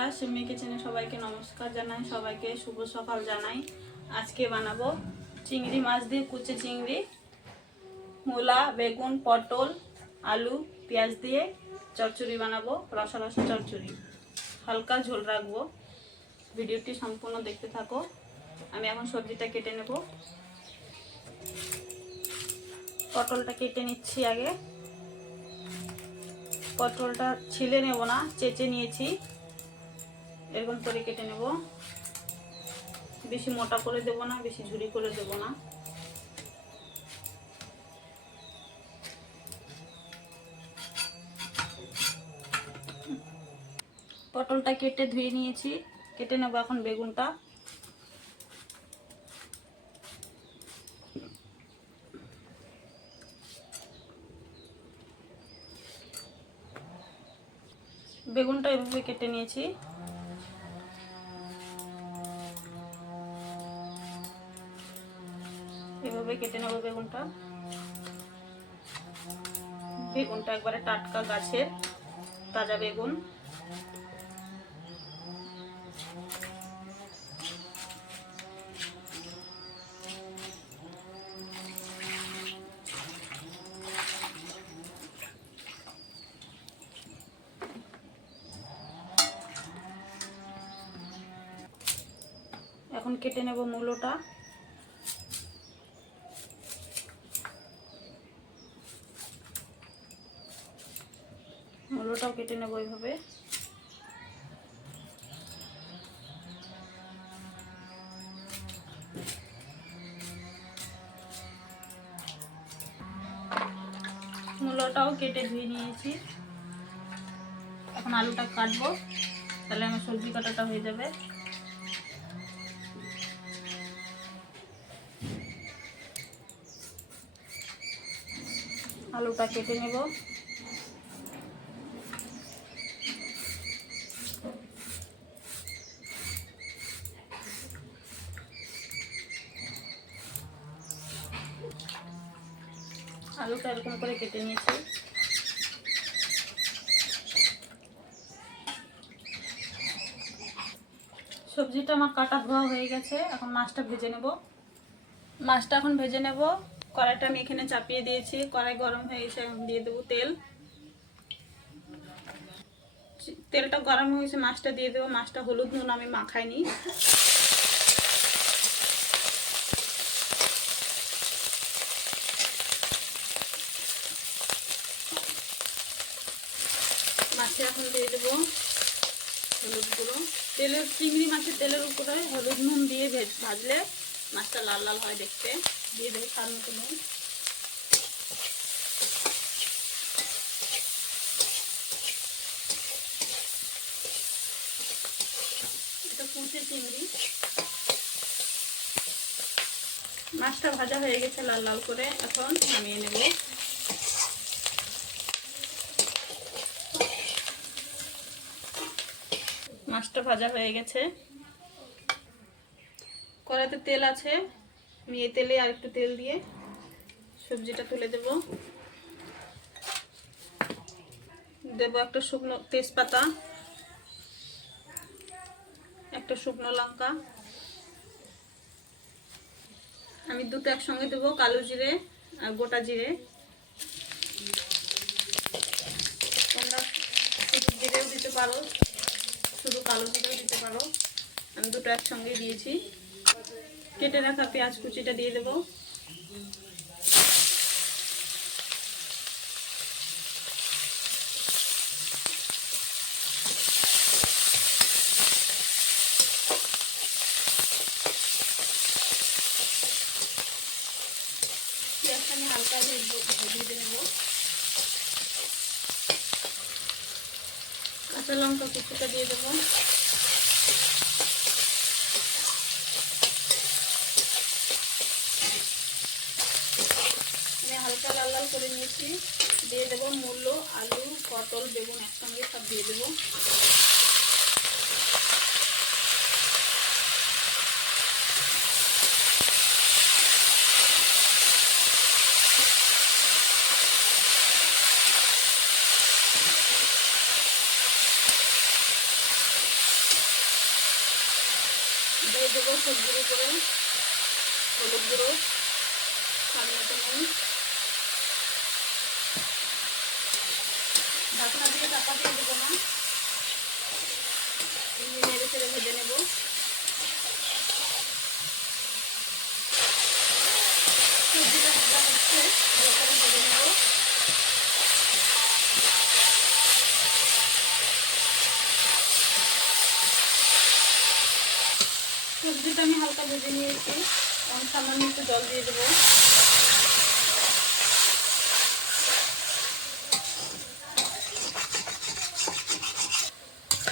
বন্ধুরা, সিমি কিচেনে সবাইকে নমস্কার জানাই, সবাইকে শুভ সকাল জানাই। আজকে বানাবো চিংড়ি মাছ দিয়ে কুচে চিংড়ি, মূলা, বেগুন, পটল, আলু, পেঁয়াজ দিয়ে চচ্চড়ি বানাবো। রসা রসা চচ্চড়ি, হালকা ঝোল রাখবো। ভিডিওটি সম্পূর্ণ দেখতে থাকো। আমি এখন সবজিটা কেটে নেব। পটলটা কেটে নিচ্ছি আগে। পটলটা ছিলে নেব না, চেঁচে নিয়েছি। এরকম করে কেটে নেব। বেশি মোটা করে দেব না, বেশি ঝুরি করে দেব না। পটলটা কেটে ধুয়ে নিয়েছি। কেটে নেব এখন বেগুনটা। বেগুনটা এভাবে কেটে নিয়েছি। এভাবে কেটে নেব বেগুনটা। বেগুনটা একবারে টাটকা গাছের তাজা বেগুন। এখন কেটে নেব মূলোটা। মূলোটাও কেটে নেব এইভাবে। মূলোটাও কেটে ধুয়ে নিয়েছি। এখন আলুটা কাটবো, তাহলে আমার সবজি কাটাটা হয়ে যাবে। আলুটা কেটে নেব। আলুটা এরকম করে কেটে নিয়েছি। সবজিটা আমার কাটা ধোয়া হয়ে গেছে। এখন মাছটা ভেজে নেব। মাছটা এখন ভেজে নেব। কড়াইটা আমি এখানে চাপিয়ে দিয়েছি। কড়াই গরম হয়ে গেছে, দিয়ে দেবো তেল। তেলটা গরম হয়ে গেছে, মাছটা দিয়ে দেবো। মাছটা হলুদ নুন আমি মাখাইনি। মাছে এখন দিয়ে দেবো হলুদ গুঁড়ো। তেলের চিংড়ি মাছের তেলের উপরে হলুদ নুন দিয়ে ভাজলে মাছটা লাল লাল হয় দেখতে। দিয়ে দেবো তার মতো নুন। এটা কুচে চিংড়ি। মাছটা ভাজা হয়ে গেছে লাল লাল করে। এখন নামিয়ে নেব। মাছটা ভাজা হয়ে গেছে। কড়াইতে তেল আছে, আমি এই তেলে আর একটু তেল দিয়ে সবজিটা তুলে দেব। দেব একটা শুকনো তেজপাতা, একটা শুকনো লঙ্কা। আমি দুটো একসঙ্গে দেবো, কালো জিরে আর গোটা জিরে। তোমরা শুধু জিরেও দিতে পারো, শুধু কালো জিরেও দিতে পারো। আমি দুটো একসঙ্গে দিয়েছি। কেটে রাখা পেঁয়াজ কুচিটা দিয়ে দেবো। পেঁয়াজটা আমি হালকা ভেজে নেব। কাঁচা লঙ্কা কুচিটা দিয়ে দেবো। আমি হালকা লাল লাল করে নিয়েছি। দিয়ে দেবো মূলো, আলু, পটল, বেগুন একসঙ্গে সব দিয়ে দেবো। দিয়ে দেবো সবজির উপরে হলুদ গুঁড়ো, স্বাদ মতো নুন, ঢাকনা দিয়ে চাপা দিয়ে দেবো না, নেড়ে চেড়ে ভেজে নেব। সবজিটা ভাজা হচ্ছে, ভালো করে ভেজে নেব। সবজিটা আমি হালকা ভেজে নিয়েছি, সামান্য একটু জল দিয়ে দেবো।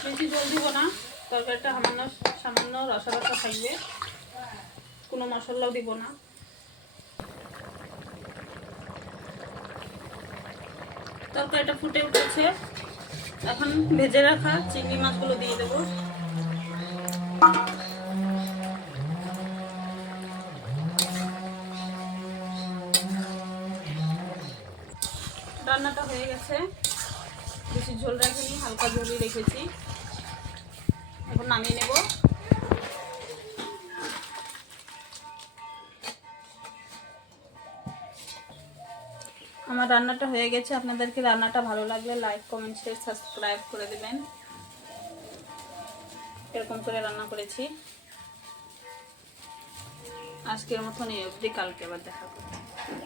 বেশি জল দিব না, তরকারিটা সামান্য রসা রসা থাকবে, কোনো মশলাও দিব না। তরকারিটা ফুটে উঠেছে, এখন ভেজে রাখা চিংড়ি মাছগুলো দিয়ে দেবো। রান্নাটা হয়ে গেছে, বেশি ঝোল রাখিনি, হালকা ঝোলই রেখেছি। এখন নামিয়ে নেব। আমার রান্নাটা হয়ে গেছে। আপনাদেরকে রান্নাটা ভালো লাগলে লাইক, কমেন্ট, শেয়ার, সাবস্ক্রাইব করে দেবেন। এরকম করে রান্না করেছি। আজকের মতন এই অবধি, কালকে আবার দেখা করব।